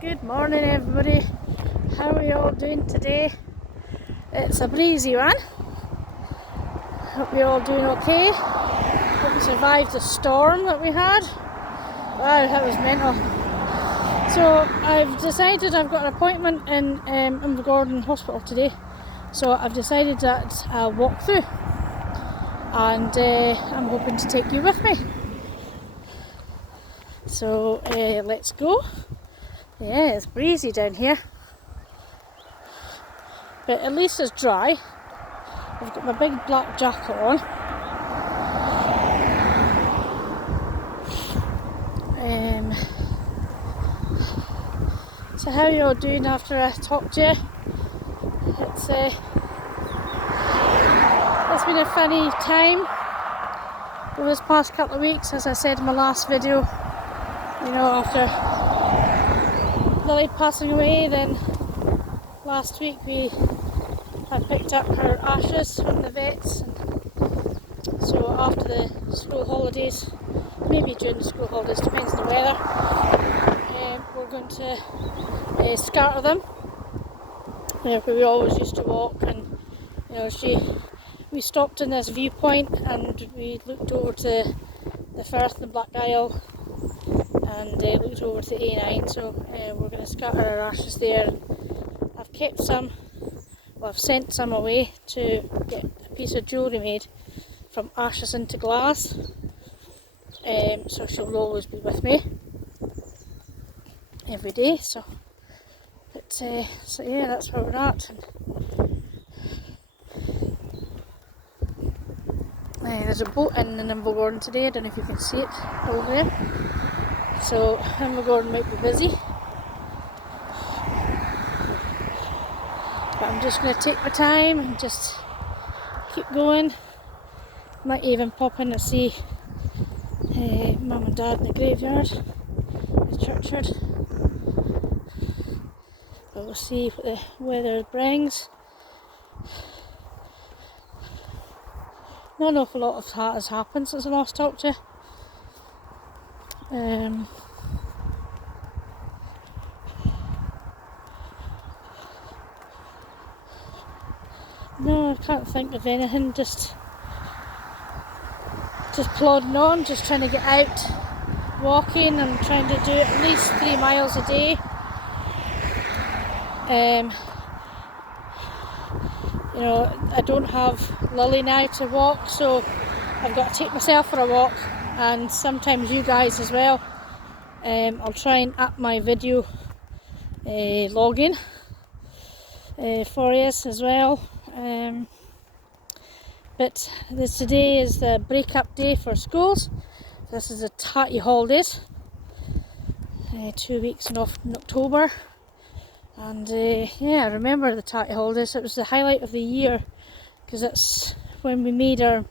Good morning everybody, how are you all doing today? It's a breezy one. Hope you're all doing okay. Hope you survived the storm that we had. Wow, that was mental. So I've decided I've got an appointment in Invergordon hospital today, so I've decided that I'll walk through, and I'm hoping to take you with me. So let's go. Yeah, it's breezy down here, but at least it's dry. I've got my big black jacket on. So how are you all doing after I talked to you? It's been a funny time over this past couple of weeks, as I said in my last video. You know, after Lily passing away, then last week we had picked up her ashes from the vets, and so after the school holidays, maybe during the school holidays, depends on the weather, we're going to scatter them where we always used to walk. And you know, we stopped in this viewpoint and we looked over to the Firth and the Black Isle, and looked over to A9, so we're going to scatter our ashes there. I've kept some, well, I've sent some away to get a piece of jewellery made from ashes into glass, so she'll always be with me every day. So yeah, that's where we're at. There's a boat in Invergordon today. I don't know if you can see it over there. So Invergordon might be busy, but I'm just going to take my time and just keep going. Might even pop in to see Mum and Dad in the graveyard, the churchyard. But we'll see what the weather brings. Not an awful lot of that has happened since I last talked to you. No, I can't think of anything. Just plodding on, just trying to get out, walking, and trying to do at least 3 miles a day. You know, I don't have Lily now to walk, so I've got to take myself for a walk, and sometimes you guys as well. I'll try and up my video logging for you as well. But today is the break-up day for schools. This is the tatty holidays, 2 weeks in October. And yeah, I remember the tatty holidays. It was the highlight of the year, because it's when we made our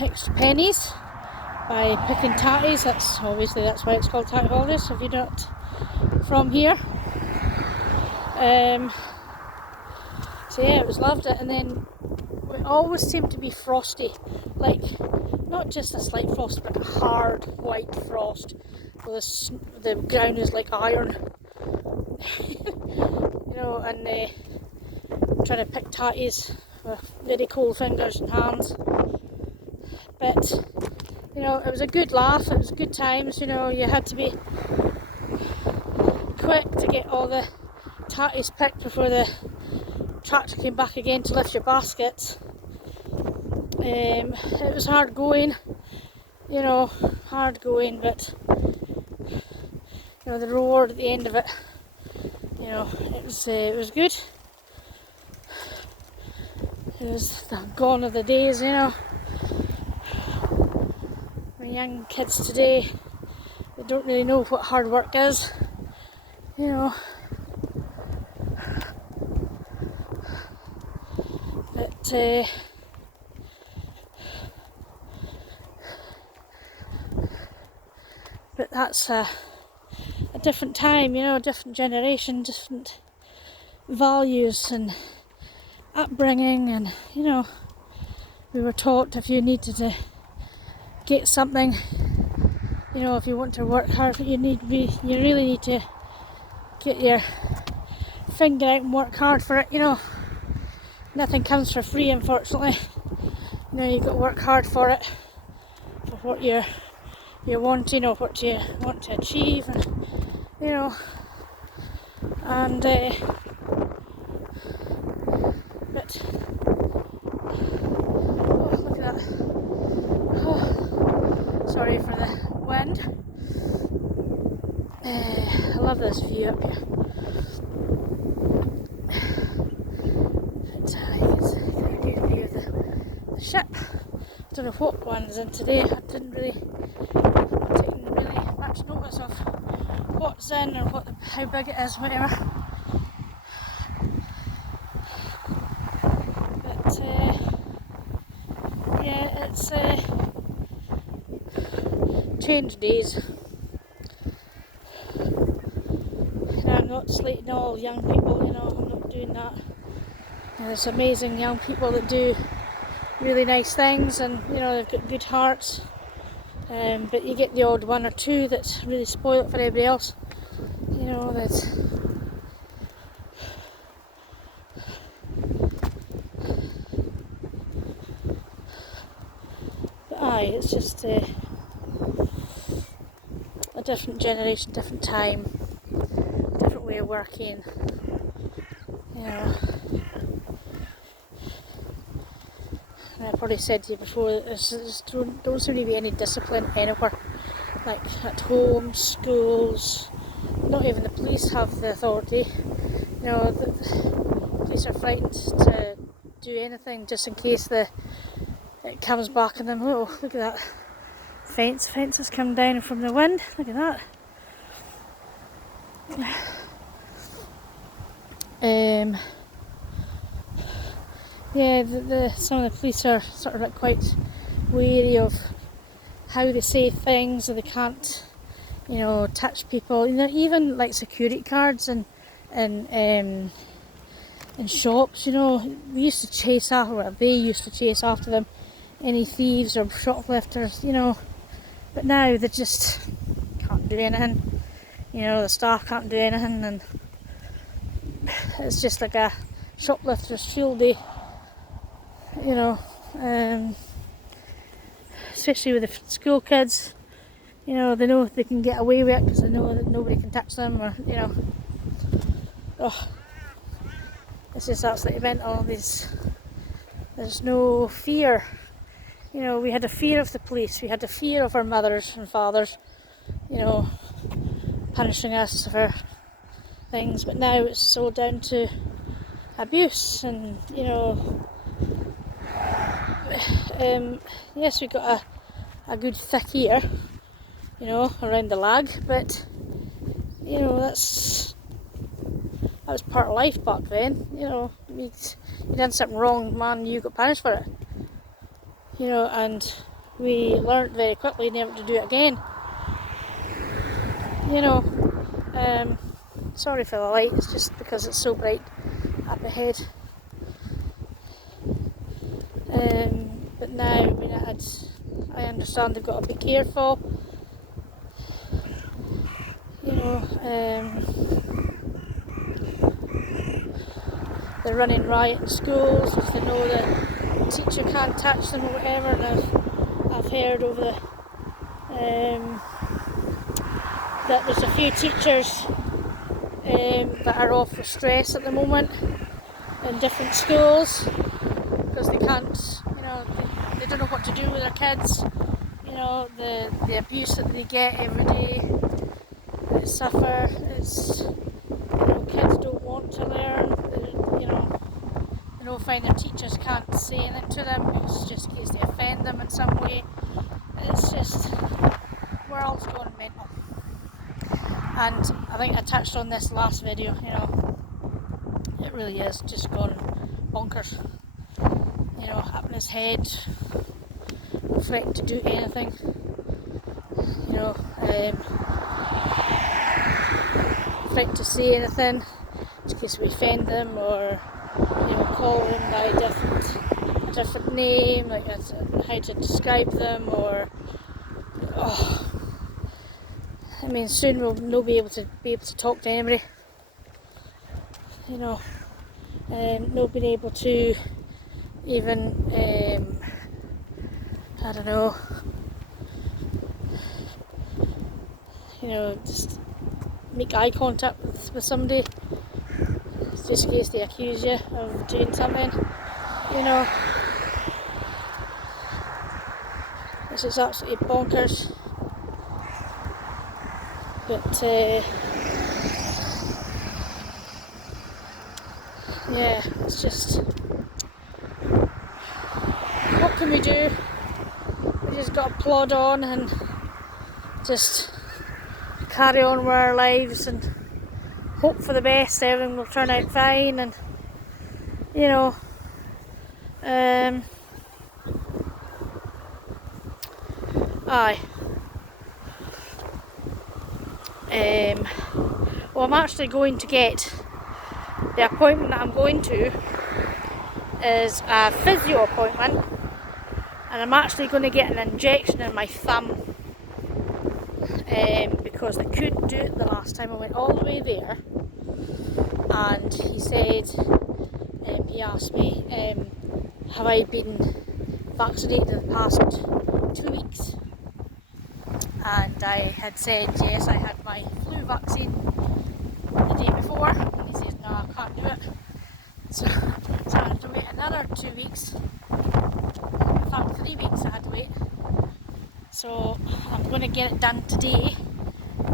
extra pennies by picking tatties. That's why it's called tatty holidays, if you're not from here. So yeah, it was loved it. And then it always seemed to be frosty, like not just a slight frost, but a hard white frost. The ground is like iron. You know, and trying to pick tatties with very cold fingers and hands. But you know, it was a good laugh. It was good times. You know, you had to be quick to get all the tatties picked before the tractor came back again to lift your baskets. It was hard going, you know, but you know, the reward at the end of it, you know, it was good. It was the gone of the days, you know. The young kids today, they don't really know what hard work is, you know. But that's a different time, you know, different generation, different values and upbringing. And you know, we were taught if you needed to get something, you know, if you want to work hard, you really need to get your finger out and work hard for it. You know, nothing comes for free, unfortunately. You know, you've got to work hard for it, for what you're wanting or what you want to achieve, and you know, and but oh, look at that. Oh, sorry for the wind. I love this view up here. But, you can see a good view of the ship. I don't know what one's in today. I didn't really take really much notice of what's in or how big it is, whatever. But yeah, it's changed days. And I'm not slating all young people, you know, I'm not doing that. And there's amazing young people that do really nice things, and you know, they've got good hearts. But you get the odd one or two that really spoil it for everybody else. You know, that. But aye, it's just a different generation, different time, different way of working. You know. And I probably said to you before that there don't seem to be any discipline anywhere. Like at home, schools, not even the police have the authority. You know, the police are frightened to do anything just in case it comes back on them. Oh, look at that fence has come down from the wind. Look at that. Yeah, some of the police are sort of like quite wary of how they say things, or they can't, you know, touch people. You know, even like security cards and in shops. You know, we used to chase after, or they used to chase after them, any thieves or shoplifters. You know, but now they just can't do anything. You know, the staff can't do anything, and it's just like a shoplifter's field day. You know, especially with the school kids. You know, they know they can get away with it because they know that nobody can touch them, or you know, oh, it's just absolutely mental. There's no fear. You know, we had a fear of the police. We had a fear of our mothers and fathers. You know, punishing us for things, but now it's all down to abuse, and you know. Yes, we got a good thick ear, you know, around the lag, but you know, that was part of life back then. You know, you did something wrong, man, you got punished for it. You know, and we learnt very quickly never to do it again. You know, sorry for the light, it's just because it's so bright up ahead. But now, I mean, I understand they've got to be careful. You know, they're running riot in schools if they know that the teacher can't touch them or whatever. And I've heard over that there's a few teachers that are off with stress at the moment in different schools because they can't, you know, they don't know what to do with their kids. You know, the abuse that they get every day, they suffer. It's, you know, kids don't want to learn. You know, they don't find their teachers can't say anything to them because just in case they offend them in some way. It's just, world's going mental. And I think I touched on this last video, you know, it really is just gone bonkers. You know, up in his head, threatening to do anything. You know, threatening to say anything in case we offend them, or you know, call them by a different name, like how to describe them, or I mean, soon we'll not be able to talk to anybody. You know, not being able to even, I don't know, you know, just make eye contact with somebody, just in case they accuse you of doing something, you know. This is absolutely bonkers. But yeah, it's just, what can we do? We just got to plod on and just carry on with our lives and hope for the best. Everything will turn out fine, and you know, aye. Well, I'm actually going to get, the appointment that I'm going to is a physio appointment, and I'm actually going to get an injection in my thumb, because they couldn't do it the last time I went all the way there. And he said, he asked me, have I been vaccinated in the past 2 weeks? And I had said yes, I had my flu vaccine the day before, and he said no, I can't do it. So I had to wait another 2 weeks. In fact, 3 weeks I had to wait. So I'm going to get it done today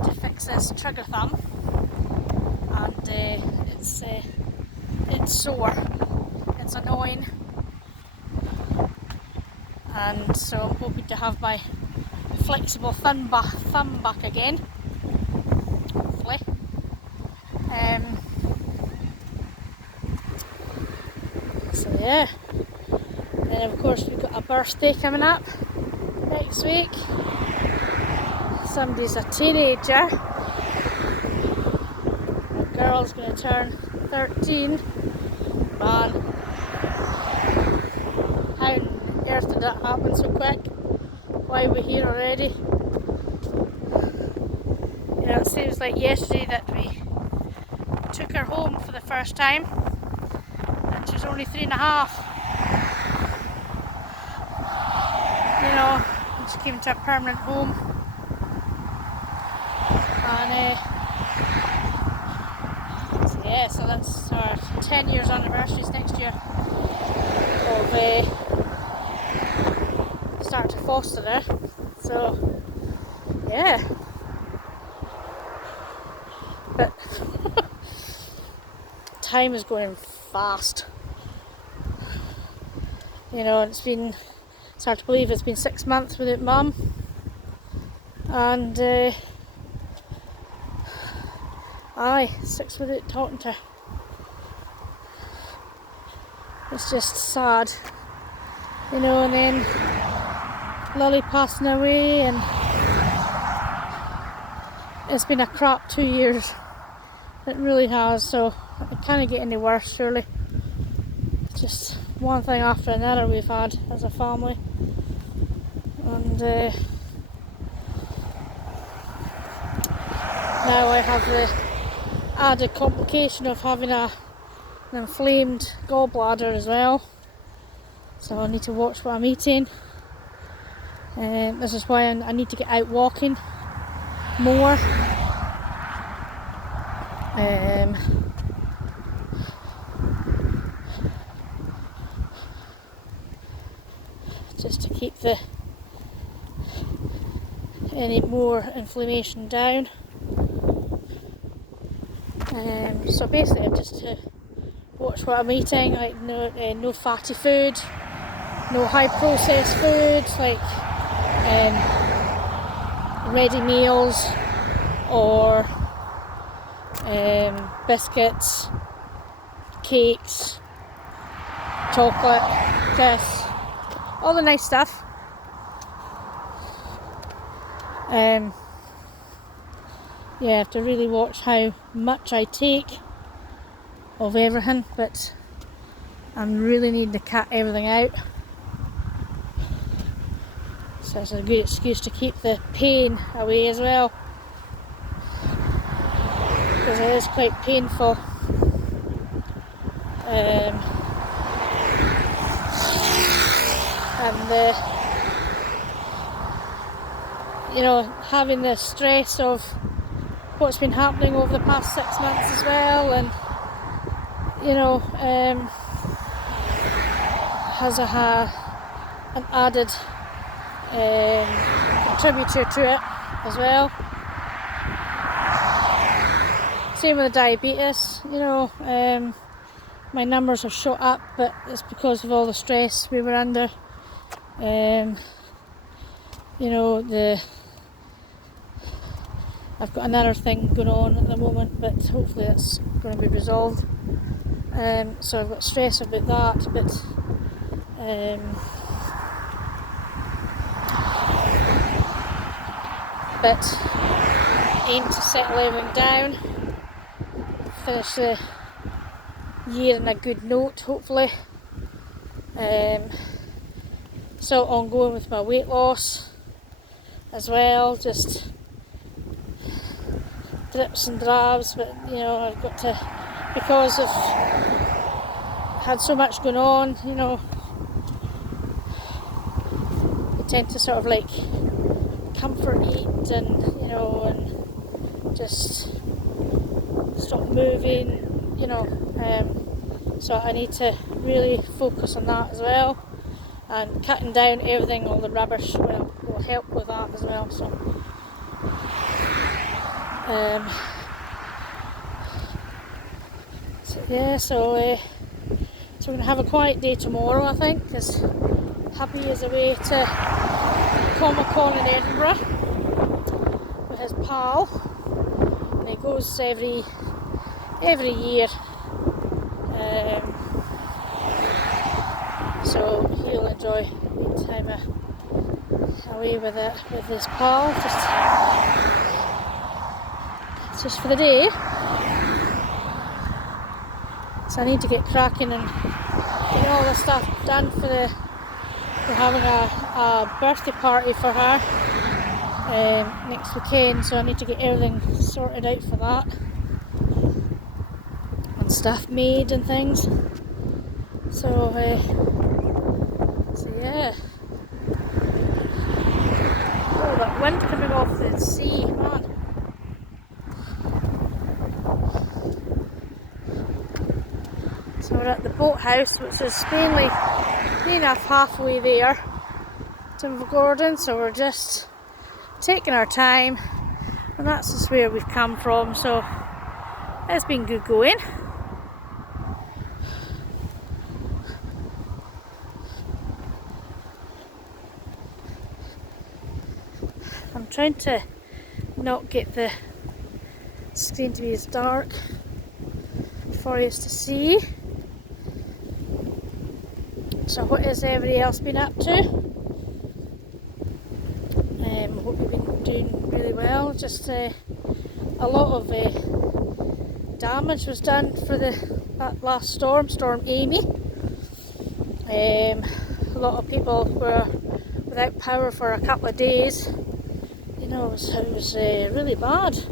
to fix this trigger thumb, and it's sore, it's annoying, and so I'm hoping to have my flexible thumb back again, hopefully. So yeah, then of course we've got a birthday coming up next week. Somebody's a teenager. A girl's going to turn 13. Man, how on earth did that happen so quick? Why are we here already? You know, it seems like yesterday that we took her home for the first time, and she was only 3.5. You know, and she came to a permanent home, and so yeah, so that's our 10 years anniversaries next year of start to foster there. So yeah, but time is going fast, you know. It's hard to believe it's been 6 months without Mum, and 6 without talking to her. It's just sad, you know. And then Lily passing away, and it's been a crap 2 years. It really has. So it can't get any worse, surely. It's just one thing after another we've had as a family, and now I have the added complication of having an inflamed gallbladder as well. So I need to watch what I'm eating. This is why I need to get out walking more. Just to keep any more inflammation down. So basically I'm just to watch what I'm eating, like no fatty food, no high processed food, like ready meals or biscuits, cakes, chocolate, this, all the nice stuff. Yeah, I have to really watch how much I take of everything, but I'm really needing to cut everything out. So it's a good excuse to keep the pain away as well. because it is quite painful. And you know, having the stress of what's been happening over the past 6 months as well, and you know, has an added contributor to it as well. Same with the diabetes, you know, my numbers have shot up, but it's because of all the stress we were under. You know, I've got another thing going on at the moment, but hopefully that's going to be resolved. So I've got stress about that, but aim to settle everything down, finish the year on a good note, hopefully. Still ongoing with my weight loss as well, just drips and drabs, but you know, I've got to, because I've had so much going on, you know, I tend to sort of like comfort eat and, you know, and just stop moving, you know, so I need to really focus on that as well, and cutting down everything, all the rubbish will help with that as well. So yeah, so we're going to have a quiet day tomorrow, I think, because Happy is away to Comic-Con in Edinburgh with his pal, and he goes every year, so he'll enjoy the time away with his pal, just for the day. So I need to get cracking and get all the stuff done for we're having a birthday party for her next weekend, so I need to get everything sorted out for that, and stuff made and things. So yeah. Oh, that wind coming off the sea, man. So we're at the boathouse, which is mainly enough halfway there to Invergordon, so we're just taking our time, and that's just where we've come from, so it's been good going. I'm trying to not get the screen to be as dark for us to see. So what has everybody else been up to? Hope you've been doing really well. Just a lot of damage was done for that last storm Amy. A lot of people were without power for a couple of days. You know, it was really bad.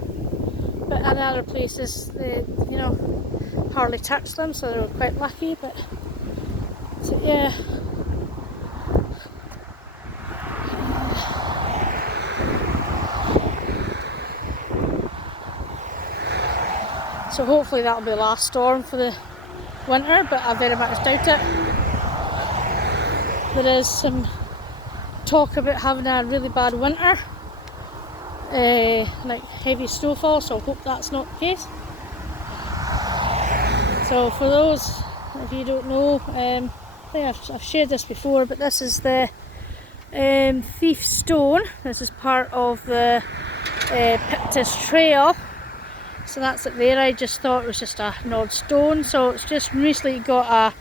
But in other places, they, you know, hardly touched them, so they were quite lucky. But so, yeah. So hopefully that'll be the last storm for the winter, but I very much doubt it. There is some talk about having a really bad winter, like heavy snowfall, so I hope that's not the case. So for those, if you don't know, I think I've shared this before, but this is the Thief Stone. This is part of the Pictus Trail. So that's it there. I just thought it was just an odd stone, so it's just recently got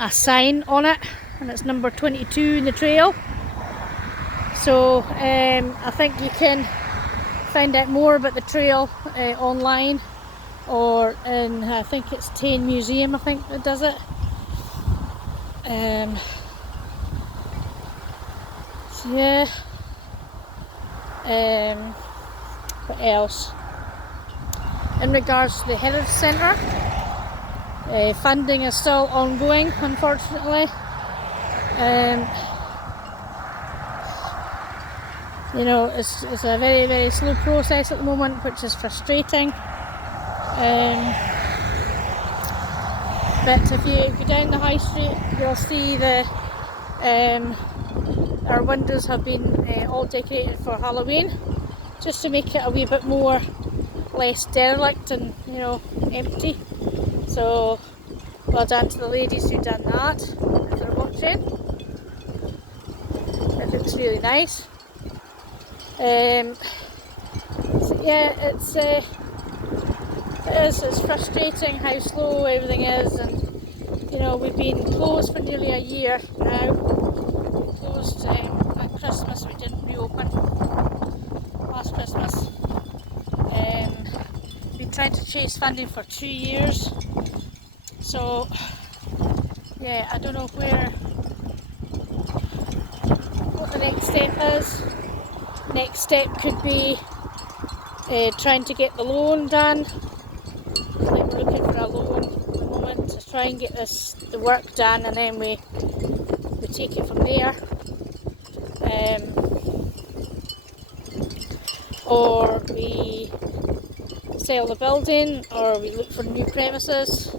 a sign on it, and it's number 22 in the trail. So I think you can find out more about the trail online, or in, I think it's Tain Museum, I think that does it. So yeah. What else? in regards to the Heritage Centre. Funding is still ongoing, unfortunately. You know, it's a very, very slow process at the moment, which is frustrating. But if you go down the high street, you'll see our windows have been all decorated for Halloween, just to make it a wee bit more less derelict and, you know, empty. So well done to the ladies who done that, if they're watching. It looks really nice. So yeah, it's frustrating how slow everything is, and you know, we've been closed for nearly a year now. We closed at Christmas. We didn't reopen last Christmas. Been trying to chase funding for 2 years, so yeah, I don't know what the next step is. Next step could be trying to get the loan done. Like, we're looking for a loan at the moment to try and get the work done, and then we take it from there. Or we sell the building, or we look for new premises,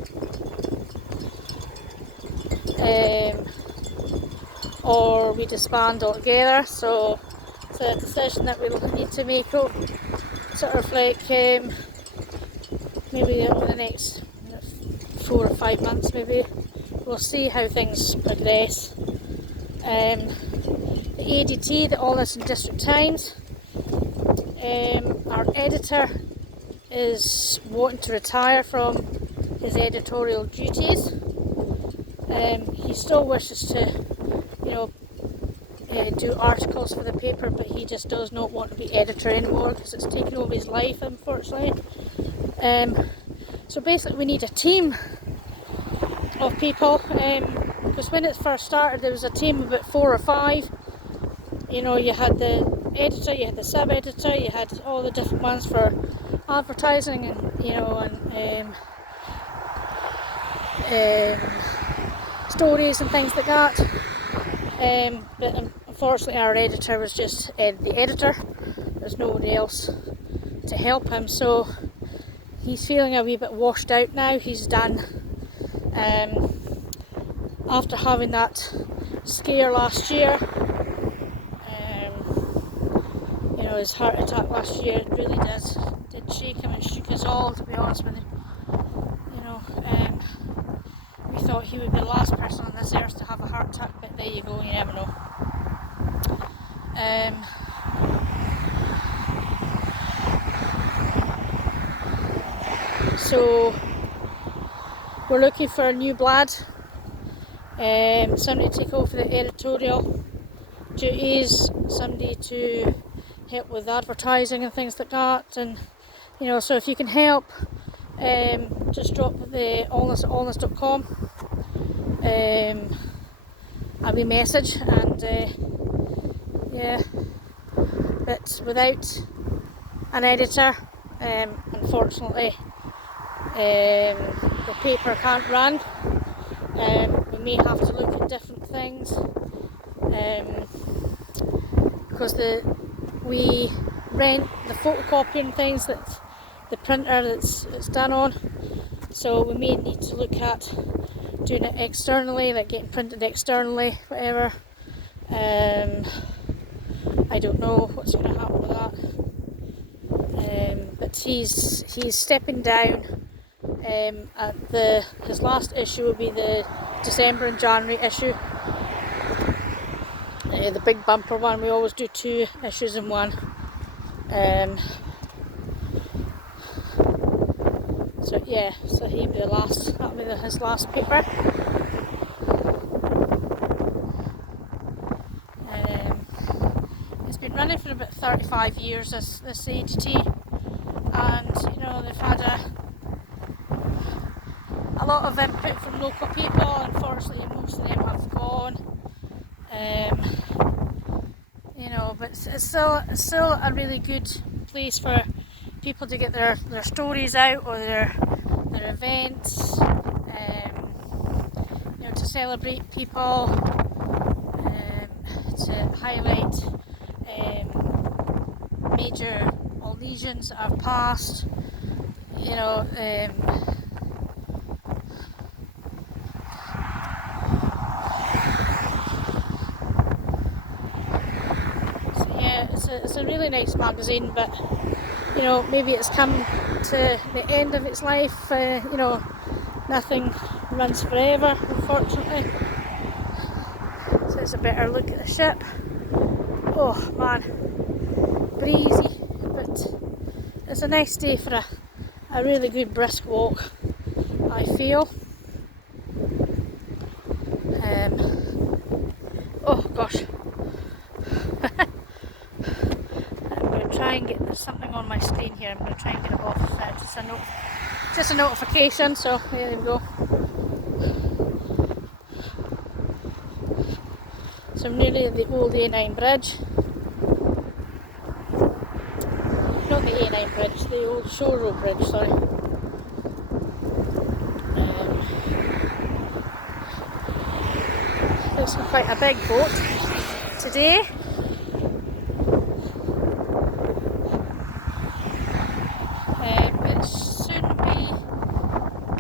or we disband altogether. So it's a decision that we need to make up, sort of like maybe over the next 4 or 5 months. Maybe we'll see how things progress. The ADT, the Alness and District Times, our editor is wanting to retire from his editorial duties. He still wishes to, you know, do articles for the paper, but he just does not want to be editor anymore because it's taken over his life, unfortunately. So basically we need a team of people, because when it first started there was a team of about 4 or 5. You know, you had the editor, you had the sub-editor, you had all the different ones for advertising, and you know, and stories and things like that. But unfortunately our editor was just the editor. There's nobody else to help him, so he's feeling a wee bit washed out now. He's done. After having that scare last year, you know, his heart attack last year really did shake him and shook us all, to be honest with you. You know, we thought he would be the last person on this earth to have a heart attack, but there you go, you never know. So we're looking for a new blood, somebody to take over the editorial duties, somebody to help with advertising and things like that. And you know, so if you can help, just drop the Alness at alness.com a wee message, and yeah, but without an editor, unfortunately the paper can't run. We may have to look at different things, because we rent the photocopying things that the printer that's done on, so we may need to look at doing it externally, like getting printed externally, whatever. I don't know what's going to happen with that, but he's stepping down. His last issue will be the December and January issue, the big bumper one. We always do 2 issues in one. So yeah, so he'll be that'll be his last paper. It's been running for about 35 years, this ADT, and you know, they've had a lot of input from local people. Unfortunately most of them have gone, you know, but it's still a really good place for people to get their stories out, or their events, you know, to celebrate people, to highlight major lesions that have passed, you know. So yeah, it's a really nice magazine, but you know, maybe it's come to the end of its life. You know, nothing runs forever, unfortunately. So it's a better look at the ship. Oh man, breezy, but it's a nice day for a really good brisk walk, I feel. Oh gosh. I'm going to try and get, there's something on my screen here, I'm going to try and get it off. Just a notification, so there we go. So I'm nearly at the old A9 bridge. Not the A9 bridge, the old Shore Road bridge, sorry. Looks like quite a big boat today. It's soon be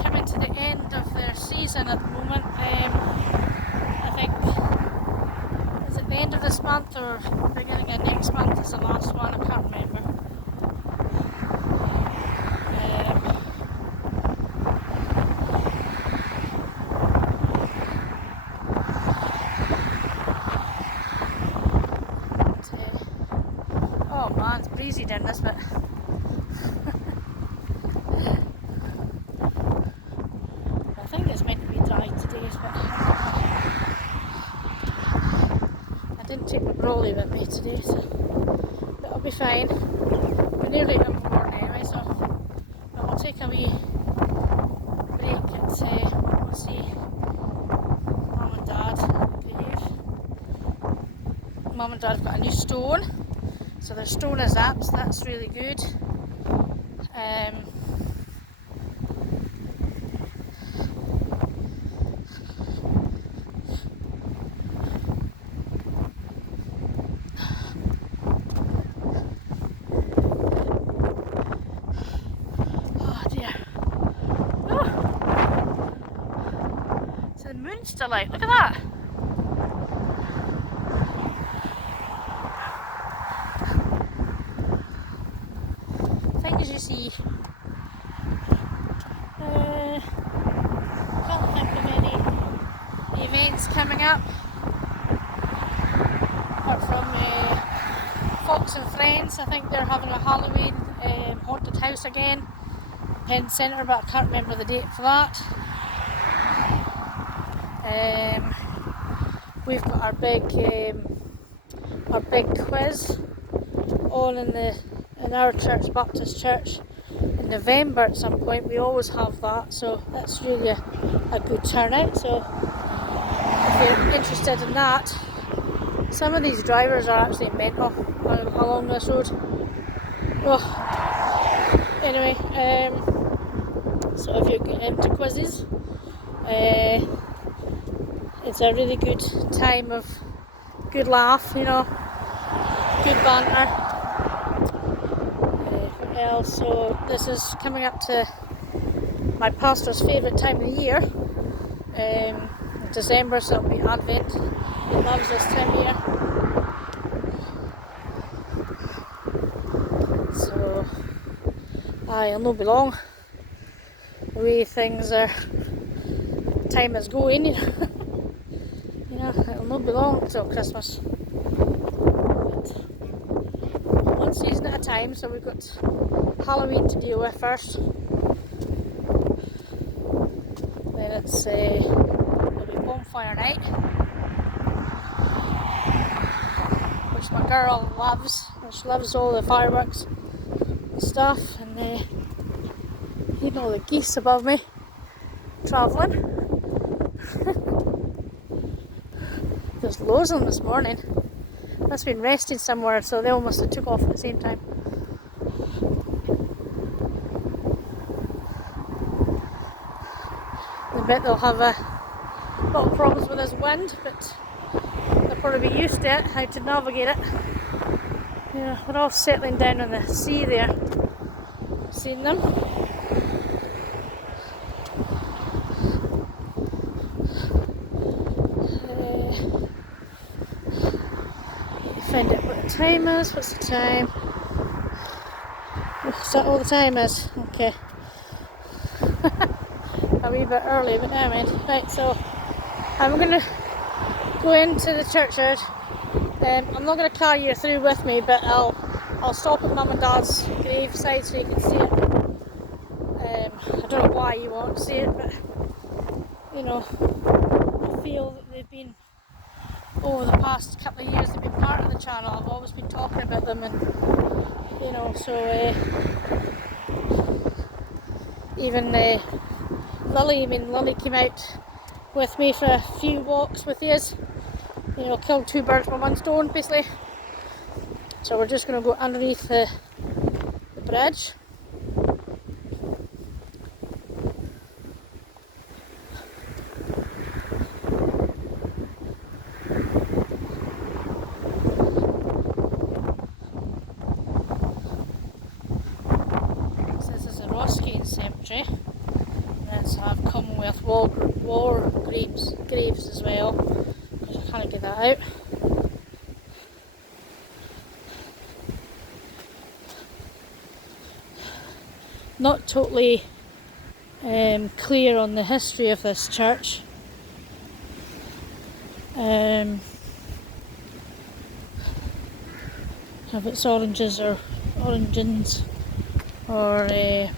coming to the end of their season at the moment. I think, is it the end of this month or beginning of next month is the last one? I can't remember. Oh man, it's breezy down this bit. I think it's meant to be dry today, but I didn't take my brolly with me today, so it'll be fine. We're nearly at Invergordon anyway, so we'll take a wee break at we'll see Mum and Dad at the grave. Mum and Dad have got a new stone, so their stone is up, so that's really good. The moon's still out, look at that! Things you see. Can't think of any events coming up apart from Fox and Friends. I think they're having a Halloween haunted house again, Penn Centre, but I can't remember the date for that. We've got our big quiz on in our church, Baptist Church, in November at some point. We always have that, so that's really a good turnout. So if you're interested in that, some of these drivers are actually mental along this road. Oh, anyway, so if you're into quizzes, it's a really good time of good laugh, you know, good banter. What else? So this is coming up to my pastor's favourite time of the year, December, so it'll be Advent. He loves this time of year. So it'll not be long. The way things are, time is going, you know, it'll not be long until Christmas. But one season at a time, so we've got Halloween to deal with first. Then it's it'll be bonfire night, which my girl loves. She loves all the fireworks and stuff, and you know, the geese above me travelling. There's loads of them this morning. Must have been resting somewhere, so they all must have took off at the same time. bet they'll have a lot of problems with this wind, but they'll probably be used to it, how to navigate it. Yeah, we're all settling down on the sea there. Seen them? Find out what the time is. What's the time? Is that all the time is? Okay. A wee bit early, but never mind. Right, so I'm going to go into the churchyard. I'm not going to carry you through with me, but I'll stop at Mum and Dad's graveside so you can see it. I don't know why you won't see it, but you know, I feel that they've been, over the past couple of years, they've been part of the channel. I've always been talking about them, and you know, so even Lily came out with me for a few walks with us. You know, killed two birds with one stone, basically. So we're just going to go underneath the bridge. Cemetery, and then so I have Commonwealth war graves as well, because I can't get that out. Not totally clear on the history of this church. Of its origins or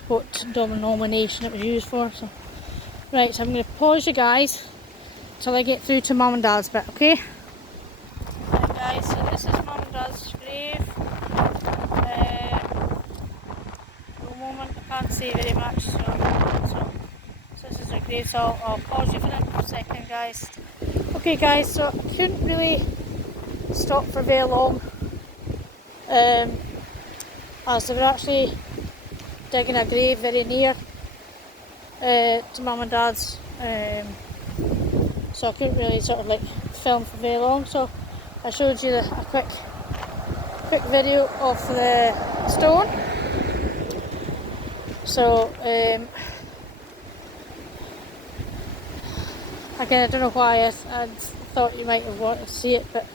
what denomination it was used for. So, right, so I'm going to pause you guys till I get through to Mum and Dad's bit, okay? Right guys, so this is Mum and Dad's grave. For the moment I can't see very much, so this is their grave, so I'll pause you for a second, guys. Okay guys, so I couldn't really stop for very long, as they were actually digging a grave very near to Mum and Dad's, so I couldn't really sort of like film for very long, so I showed you a quick video of the stone. So again, I don't know why I thought you might have wanted to see it, but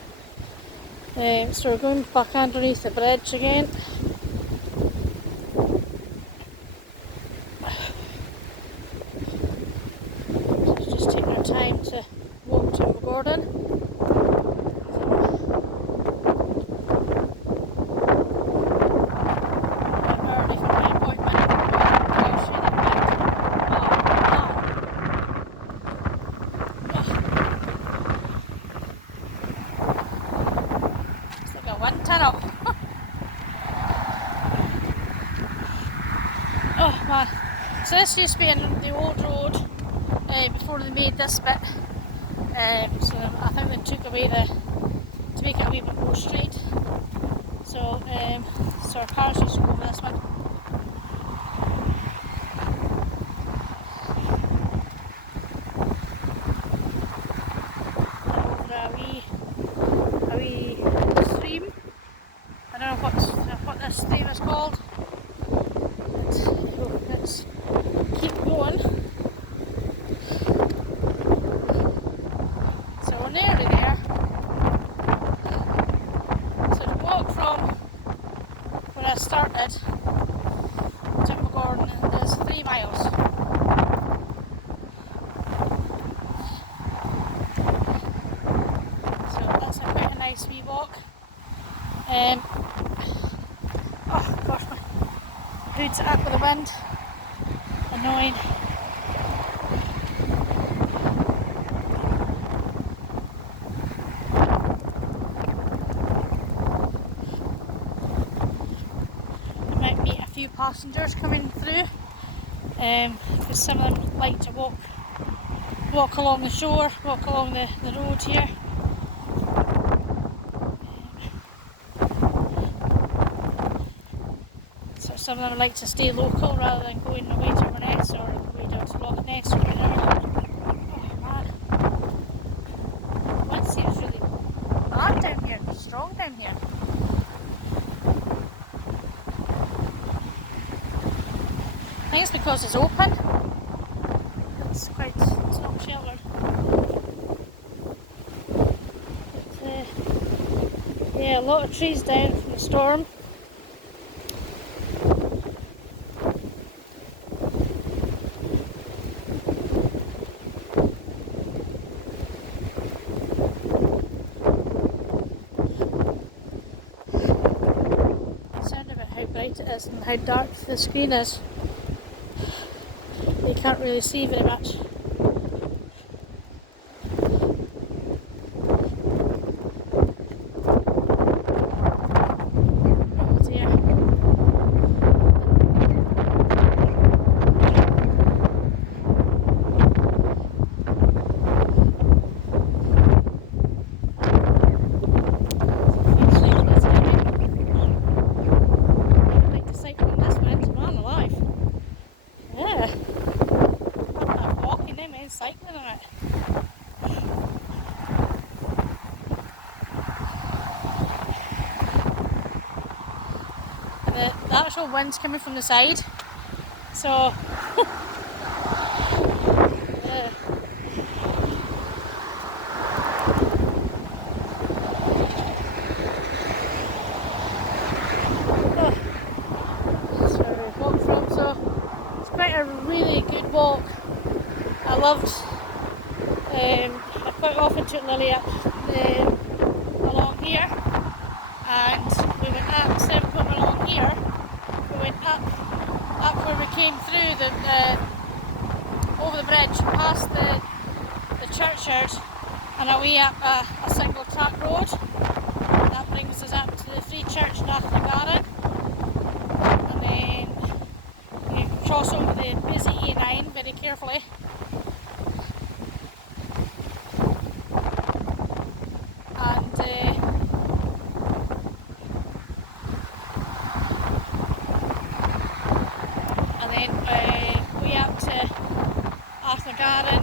so we're going back underneath the bridge again. Time to walk to Invergordon. I'm early for my appointment. It's like a wind tunnel. Oh man. So this used to be in the old road. Before they made this bit, so I think they took away to make it a wee bit more straight. So, so our cars used to go over this one. Over a wee stream. I don't know what this stream is called. Let's keep going. Nearly there. So to walk from where I started to Invergordon is 3 miles. So that's quite a nice wee walk. Oh gosh, my hood's up with the wind. Annoying. Passengers coming through, because some of them like to walk along the shore, walk along the road here. So some of them like to stay local rather than going away to Alness or away down to Loch Ness or whatever. think it's because it's open. It's not sheltered. But, yeah, a lot of trees down from the storm. Bright it is and how dark the screen is. You can't really see very much. Oh dear. Cycling on it. And the actual wind's coming from the side, so yeah. That's where we walked from, so it's quite a really good walk. I loved, I quite often took Lily up along here, and we went up, instead of going along here, we went up where we came through over the bridge, past the churchyard, and away up a single track road. That brings us up to the Free Church in Invergordon, and then you cross over the busy A9 very carefully. And then way up to Invergordon.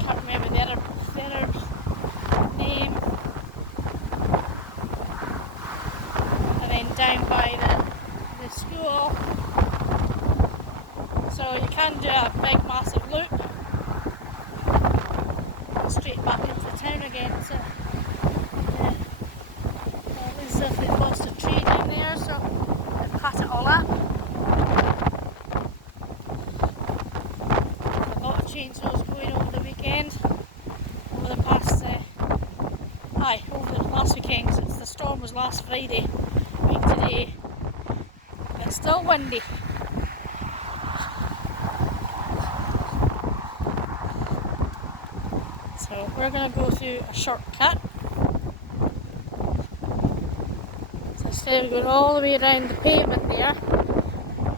Can't remember their name. And then down by the school. So you can do a big massive loop straight back into town again. So yeah, at least if they've lost a tree down there, so they've cut it all up. A lot of chainsaws going over the weekend, over the past over the last weekend, since the storm was last Friday, week today, and it's still windy. So we're going to go through a shortcut. So instead of going all the way around the pavement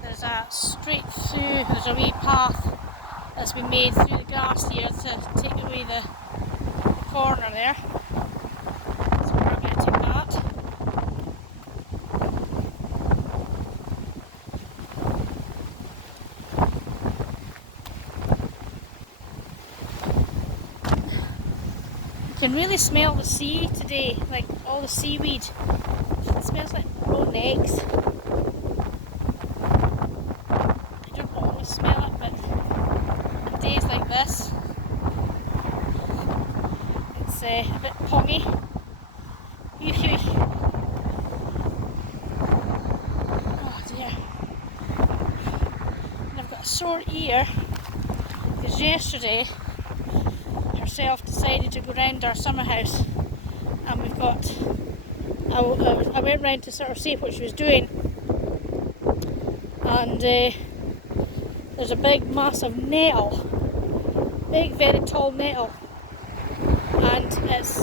there's a straight through, there's a wee path that's been made through the grass here to take away the corner there. So we're going to take that. You can really smell the sea today, like all the seaweed. It smells like rotten eggs. I don't always smell it, but on days like this, it's a bit pongy. Oh dear. And I've got a sore ear because yesterday herself decided to go round our summer house, and we've got I went round to sort of see what she was doing, and there's a big massive nettle, big very tall nettle, and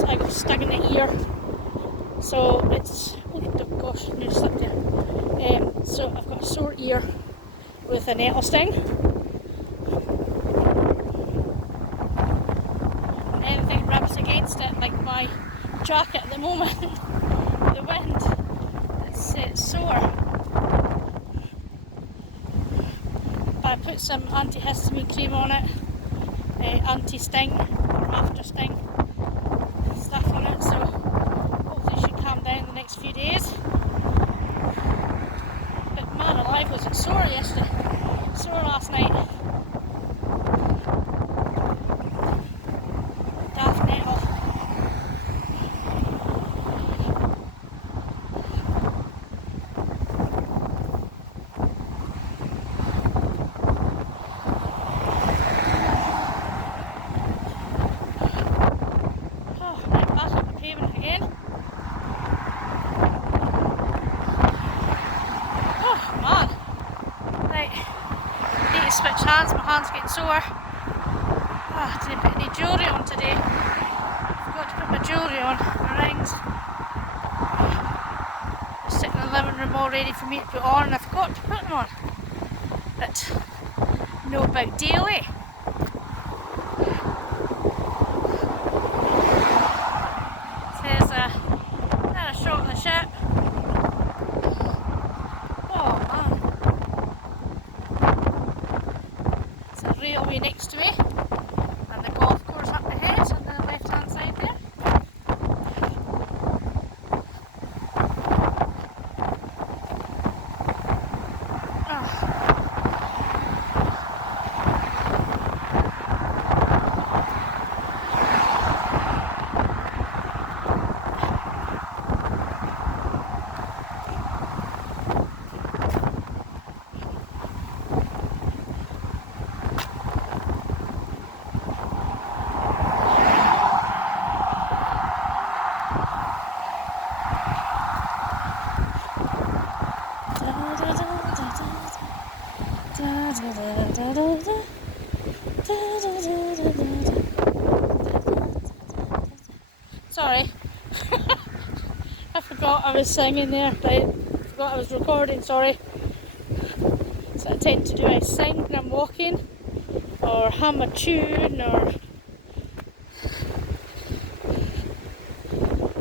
I got stuck in the ear, so it's oh gosh, I nearly slipped there. So I've got a sore ear with a nettle sting. Anything rubs against it, like my jacket at the moment, the wind, it's sore. But I put some antihistamine cream on it, anti-sting or after-sting stuff on it, so hopefully it should calm down the next next few days. But man alive, was it sore yesterday, sore last night. Daft nettle. Oh, right back up the pavement again. Oh man. Right, need to switch hands, my hand's getting sore. Ah, didn't put any jewellery on today. Forgot to put my jewellery on, my rings. Just sitting in the living room all ready for me to put on, and I forgot to put them on. But no big deal, eh? Says had a shot of the ship. Oh man. It's a railway next to me, and the golf course up ahead on the left hand side there. Sorry, I forgot I was singing there, right? Forgot I was recording, sorry. So I tend to do, I sing when I'm walking, or hum a tune, or...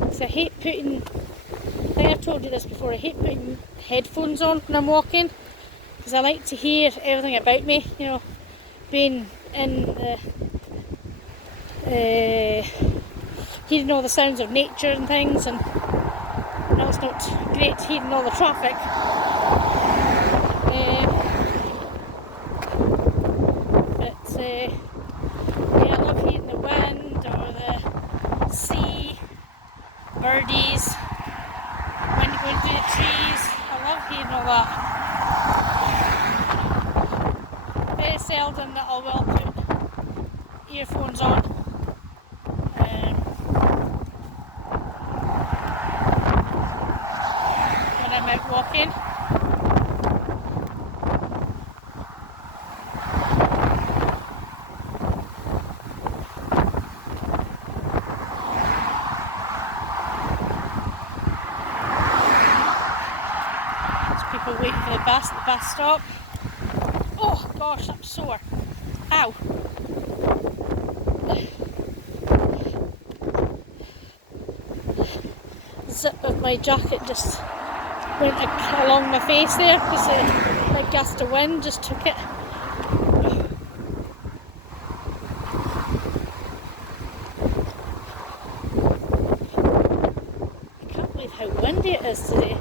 Because I hate putting, I think I've told you this before, I hate putting headphones on when I'm walking, because I like to hear everything about me, you know, being in the... hearing all the sounds of nature and things, and you know, it's not great hearing all the traffic. Yeah, I love hearing the wind or the sea, birdies, wind going through the trees. I love hearing all that. Very seldom that I will put earphones on. When I'm out walking. People waiting for the bus at the bus stop. Oh gosh, I'm sore. Ow. The zip of my jacket just went along my face there because the gust of wind just took it. I can't believe how windy it is today.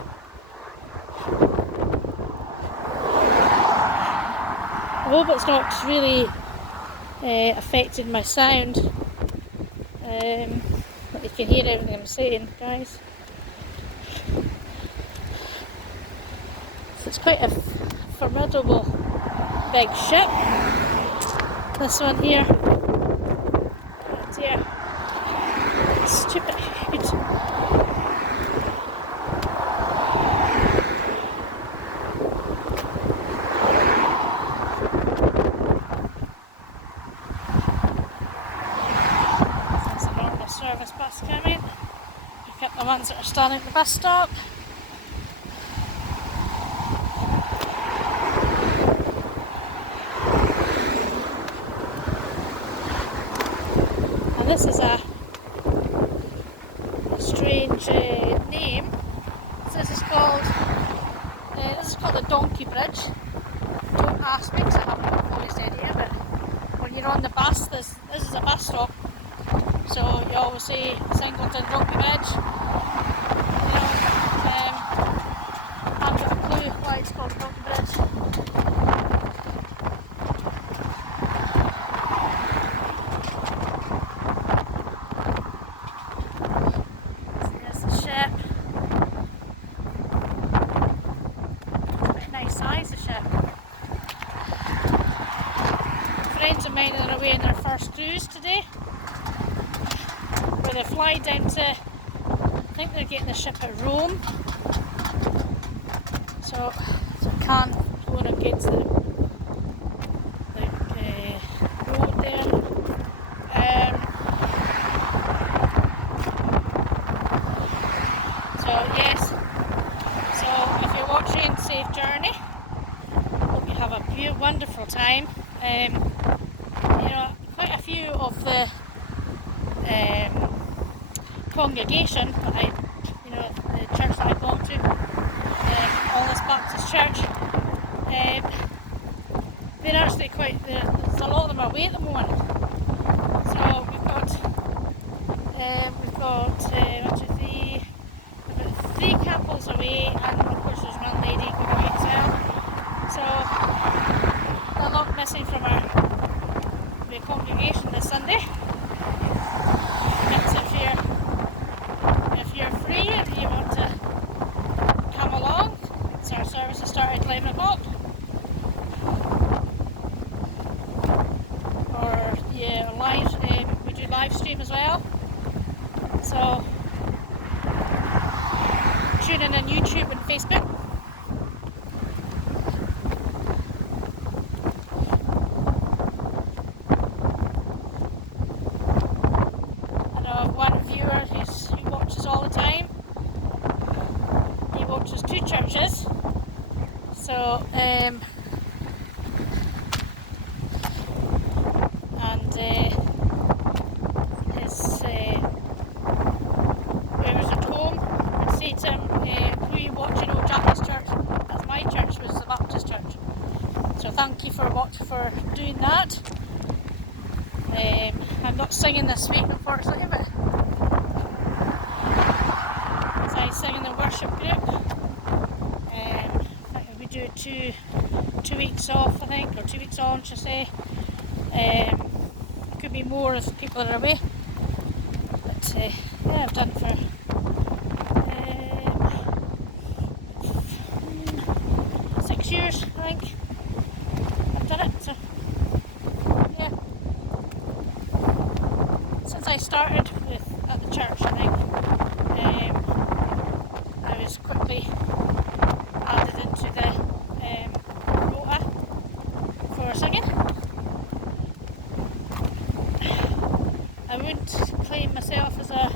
I hope it's not really affected my sound. That you can hear everything I'm saying, guys. So it's quite a formidable big ship. This one here. Oh dear. Stupid hood. Service bus coming, pick up the ones that are standing at the bus stop. And this is a strange name. So this is called the Donkey Bridge. Don't ask me because I haven't got the fullest idea, but when you're on the bus, this is a bus stop. So you always say Singleton Donkey Bridge. You know, away on their first cruise today, where they fly down to, I think they're getting the ship at Rome, so I can't go against the road there. So yes, so if you're watching, safe journey. Hope you have a wonderful time. You know, quite a few of the congregation that the church that I belong to, Alness Baptist Church, they're actually there's a lot of them away at the moment. So we've got 3 couples away, and of course there's one lady going away as well. So a lot missing from the congregation this Sunday. But if you're free and you want to come along, so our service has started at 11 o'clock. Or we do live stream as well. So tune in on YouTube and Facebook. I know I've one viewer who watches all the time. He watches 2 churches. So whoever's at home would say to him, who you watching? Oh, Jackie's church. That's my church, was the Baptist church. So thank you for doing that. I'm not singing this week, unfortunately, but I sing in the worship group. I think we do 2 weeks off, I think, or 2 weeks on, should I say. Could be more if people are away. But yeah, I've done it for 6 years, I think. I've done it, so yeah. Since I started at the church, I think, I was quickly added into the rota for singing. I wouldn't claim myself as a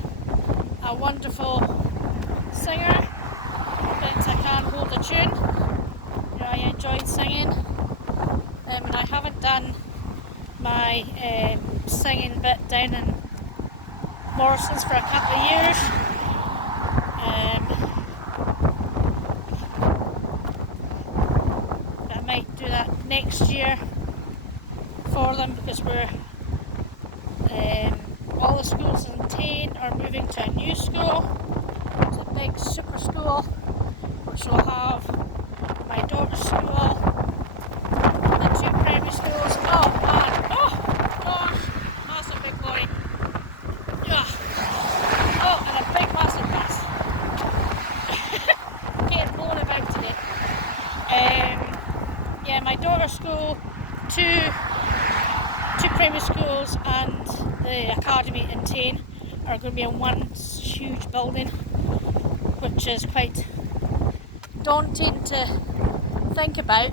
wonderful singer, but I can hold a tune. You know, I enjoyed singing, and I haven't done my singing bit down in Morrison's for a couple of years. But I might do that next year for them, because all the schools in Tain are moving to a new school. It's a big super school, which will have my daughter's school and 2 primary schools. Oh man, oh gosh, that's a big lorry. Yeah. Oh, and a big massive bus. Getting blown about today. Yeah, my daughter's school, 2 primary schools and the academy in Tain are going to be in one huge building, which is quite daunting to think about.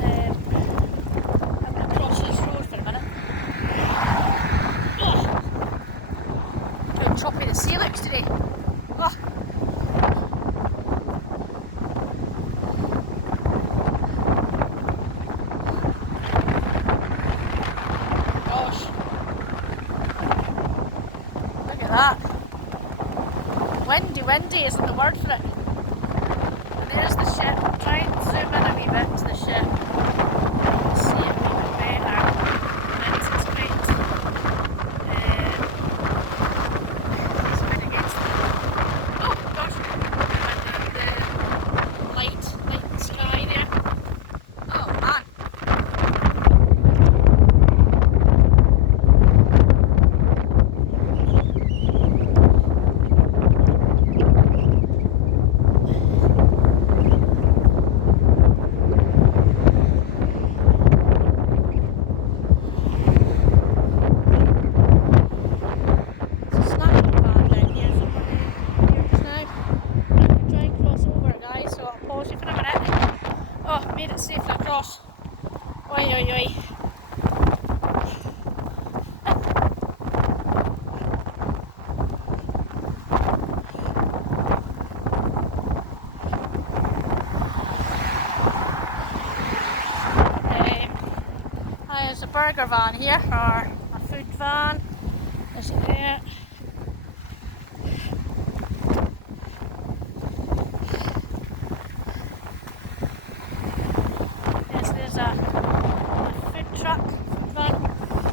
I'm going to cross this road for a minute. Oh, look how choppy the sea looks today. Oh. That. Windy isn't the word for it. And there's the ship. Try and zoom in a wee bit to the ship. See it a wee bit better. And it's quite it's wind against the, oh gosh, the light in the sky there. Oh man. burger van here, or a food van. Is it there? Yes, there's a food truck van.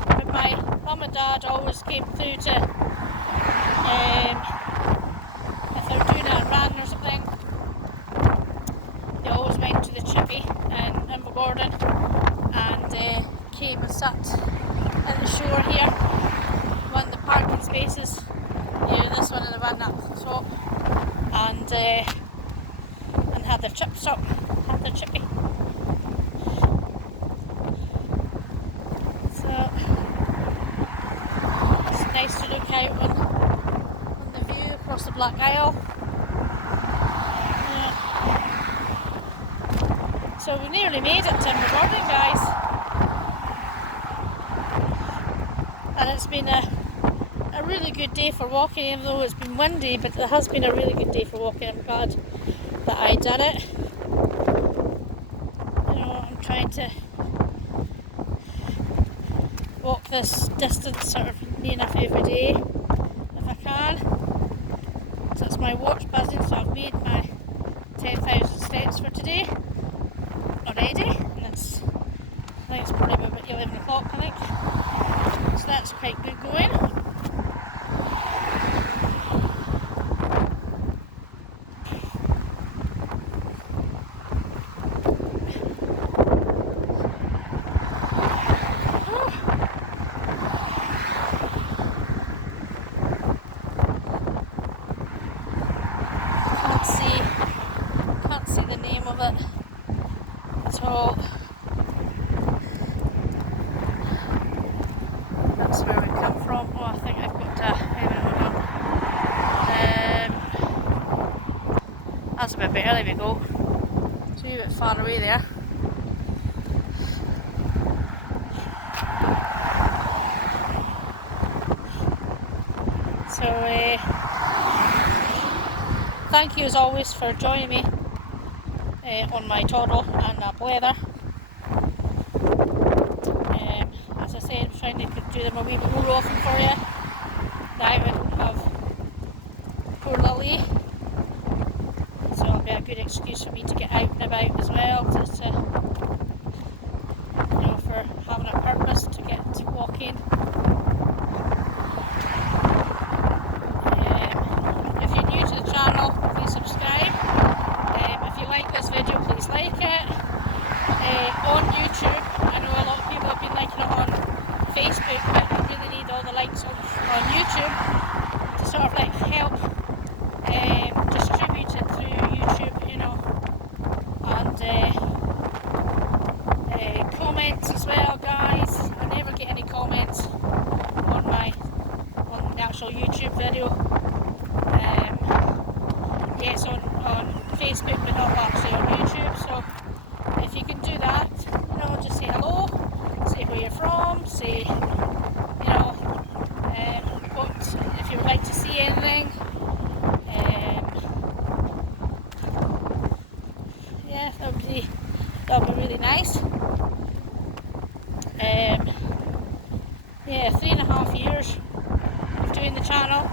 But my mum and dad always came through to, if they were doing a run or something, they always went to the chippy in Invergordon and came and sat at the shore here, one of the parking spaces, this one and the one at the top, and had their chips up, had their chippy. So it's nice to look out on the view across the Black Isle. So we nearly made it to Invergordon, guys, and it's been a really good day for walking, even though it's been windy, but it has been a really good day for walking. I'm glad that I did it. You know, I'm trying to walk this distance sort of near enough every day if I can. So it's my watch buzzing, so I've made my 10,000 steps for today already, and I think it's probably about 11 o'clock, I think. So that's quite good going. Can't see the name of it at all. That's where we come from. Oh, I think I've got to. That's a bit better. There we go. It's a bit far away there. So, thank you as always for joining me on my toddle and blether. As I said, I'm trying to do them a wee bit more often for you. Now I don't have poor Lily, so it'll be a good excuse for me to get out and about as well, just to, you know, for having a purpose to get walking. If you're new to the channel, please subscribe. If you like this video, please like it. On YouTube, I know a lot of people have been liking it on Facebook, but I really need all the likes on YouTube to sort of like help distribute it through YouTube, you know, and comments as well, guys. I never get any comments on the actual YouTube video. Yes, on Facebook, but not actually on YouTube. So if you can do that, you know, just say hello, say where you're from, say, you know, what, if you would like to see anything. Yeah, that would be really nice. Yeah, 3.5 years of doing the channel,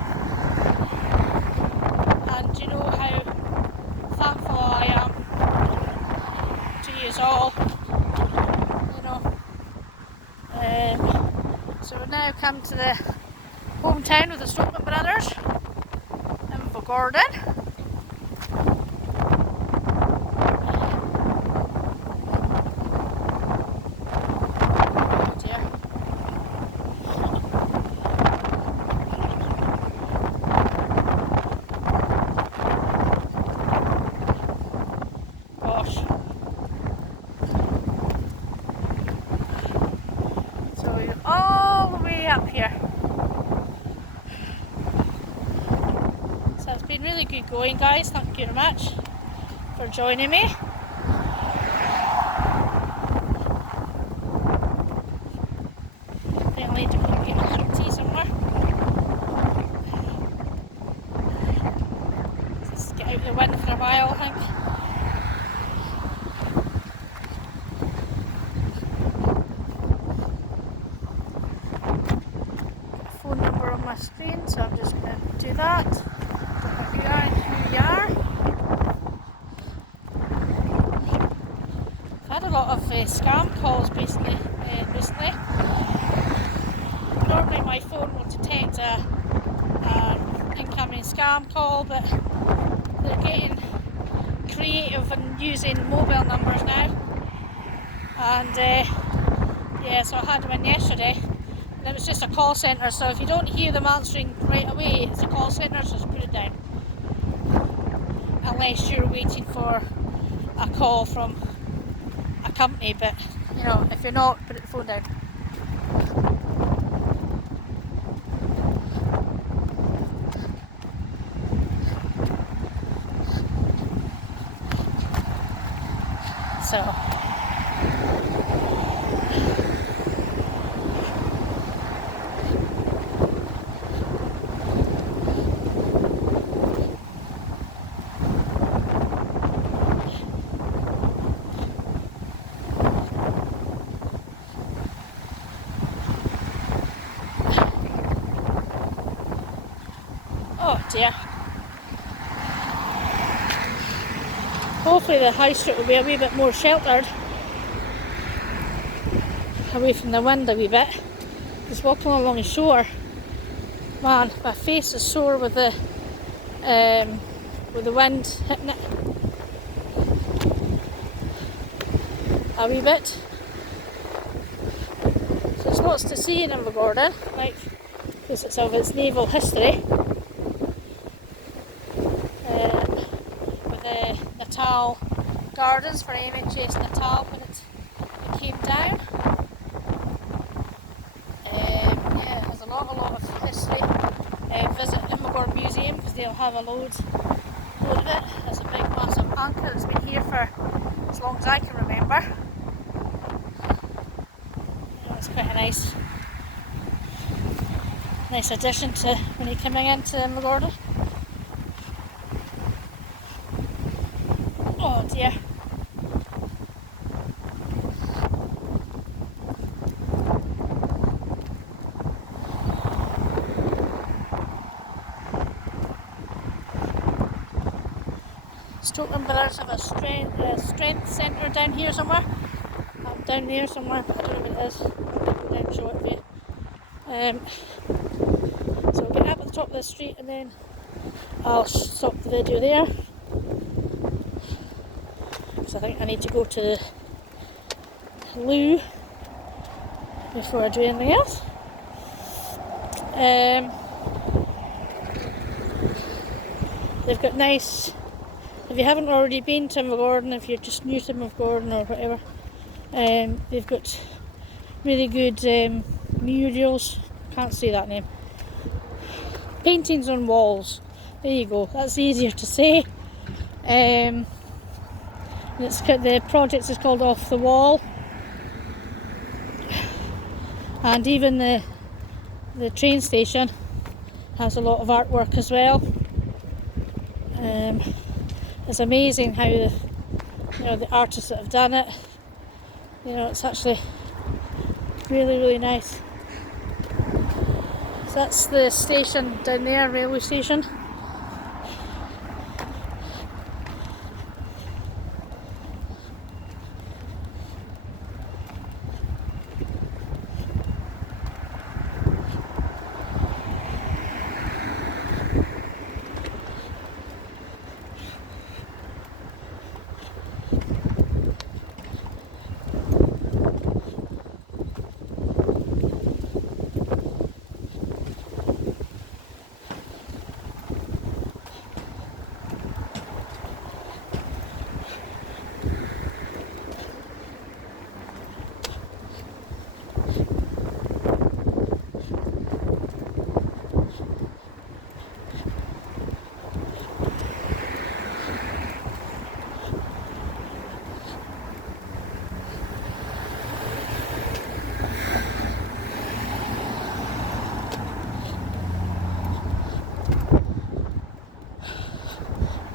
and you know how thankful I am to you all, you know. So we've now come to the hometown of the Stockman brothers, Invergordon. All the way up here. So it's been really good going, guys. Thank you very much for joining me. I think I'll need to go and get a cup of tea somewhere. Just get out of the wind for a while, I think. that. Who you are and who you are. I've had a lot of scam calls recently. Normally my phone will detect an incoming scam call, but they're getting creative and using mobile numbers now. And yeah, so I had one yesterday, and it was just a call centre. So if you don't hear them answering right away, it's a call centre, so just put it down. Unless you're waiting for a call from a company, but you know, if you're not, put the phone down. So oh dear. Hopefully the high street will be a wee bit more sheltered, away from the wind a wee bit. Just walking along the shore, man, my face is sore with the wind hitting it a wee bit. So there's lots to see in Invergordon, like because it's of its naval history. With the Natal Gardens for MHS Natal when it came down. Yeah, it has a lot of history. Visit Invergordon Museum because they'll have a load of it. There's a big massive anchor that's been here for as long as I can remember. It's quite a nice addition to when you're coming into Invergordon. Oh dear. Stoke Brothers have a strength centre down here somewhere. Down there somewhere, but I don't know what it is. I'll go down and show it for you. So we'll get up at the top of the street and then I'll stop the video there. So I think I need to go to the loo before I do anything else. They've got nice, if you haven't already been to Invergordon, if you're just new to Invergordon or whatever, they've got really good murals, can't say that name, paintings on walls, there you go, that's easier to say. The project is called Off the Wall, and even the train station has a lot of artwork as well. It's amazing how the artists that have done it, it's actually really nice. So that's the station down there, railway station.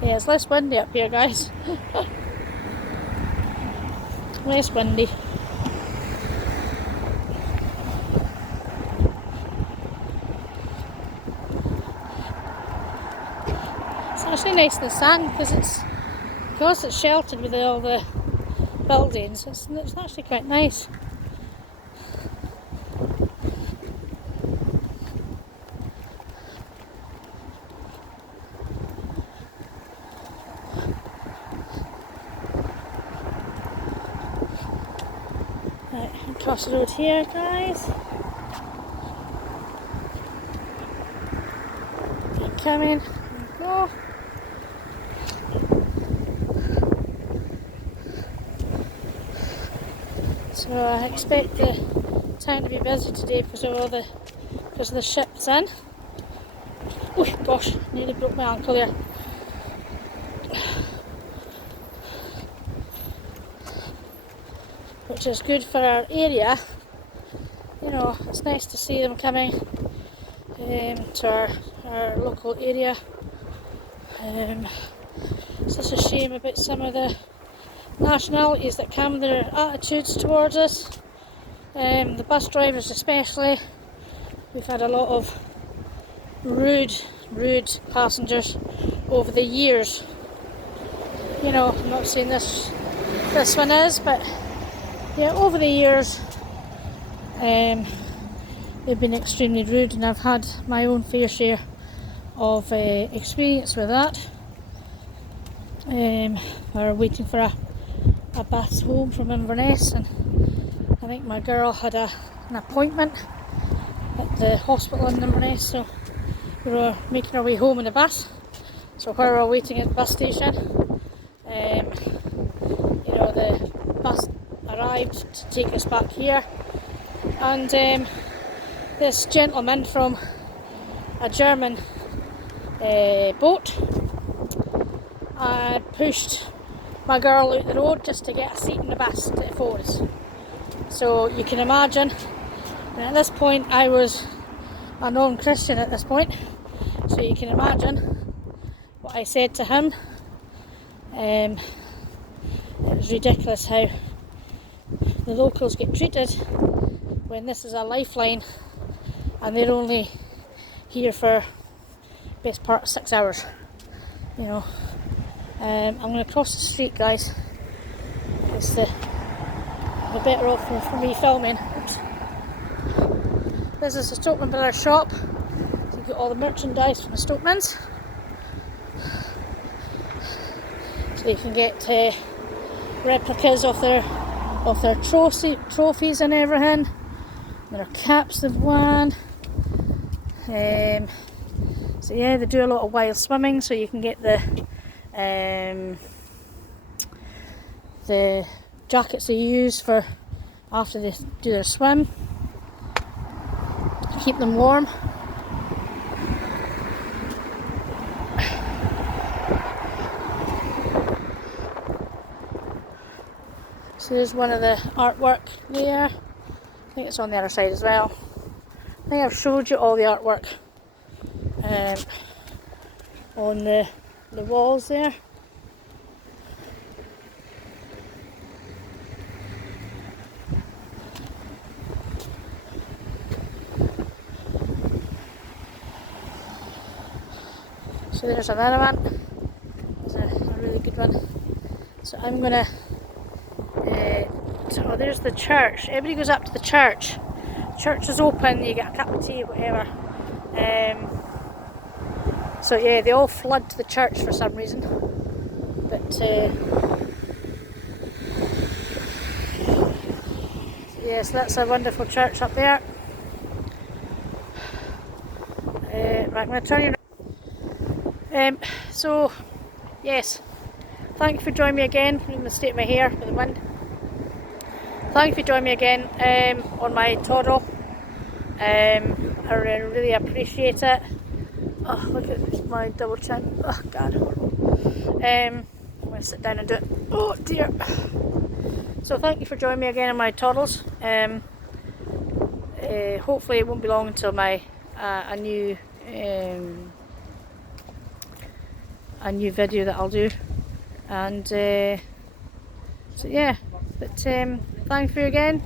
Yeah, it's less windy up here, guys. Less windy. really nice in the sun because it's sheltered with all the buildings. It's actually quite nice. Right, across the road here, guys. Keep coming. There we go. So I expect the town to be busy today because of the ships in. Oh gosh, nearly broke my ankle there. Which is good for our area. You know, it's nice to see them coming to our local area. It's just a shame about some of the nationalities that come, their attitudes towards us. The bus drivers especially. We've had a lot of rude passengers over the years. You know, I'm not saying this one is, but yeah, over the years they've been extremely rude, and I've had my own fair share of experience with that. We're waiting for a bus home from Inverness, and I think my girl had an appointment at the hospital in Inverness, so we were making our way home in the bus. So while we were waiting at the bus station, you know, the bus arrived to take us back here, and this gentleman from a German boat pushed my girl out the road just to get a seat in the bus for us. So you can imagine, and at this point I was a non-Christian at this point, so you can imagine what I said to him. It was ridiculous how the locals get treated when this is a lifeline and they're only here for best part of 6 hours, you know. I'm going to cross the street, guys. It's the better off for me filming. Oops. This is the Stokeman Brothers shop. So you get all the merchandise from the Stokemans. So you can get replicas of their trophies and everything. There are caps they've won. So yeah, they do a lot of wild swimming, so you can get the jackets they use for after they do their swim to keep them warm. So there's one of the artwork there. I think it's on the other side as well. I think I've showed you all the artwork on the walls there. So there's another one. It's a really good one. So I'm gonna so there's the church. Everybody goes up to the church. Church is open, you get a cup of tea, whatever. So yeah, they all flood to the church for some reason. But yes, that's a wonderful church up there. Right, I'm going to turn you around. So yes, thank you for joining me again. I'm in the state of my hair with the wind. Thank you for joining me again on my toddle. I really appreciate it. Oh, look at my double chin. Oh God. I'm going to sit down and do it. Oh dear. So thank you for joining me again on my toddles. Hopefully it won't be long until my a new video that I'll do. And so yeah. But thank you again.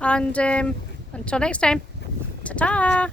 And until next time. Ta-ta!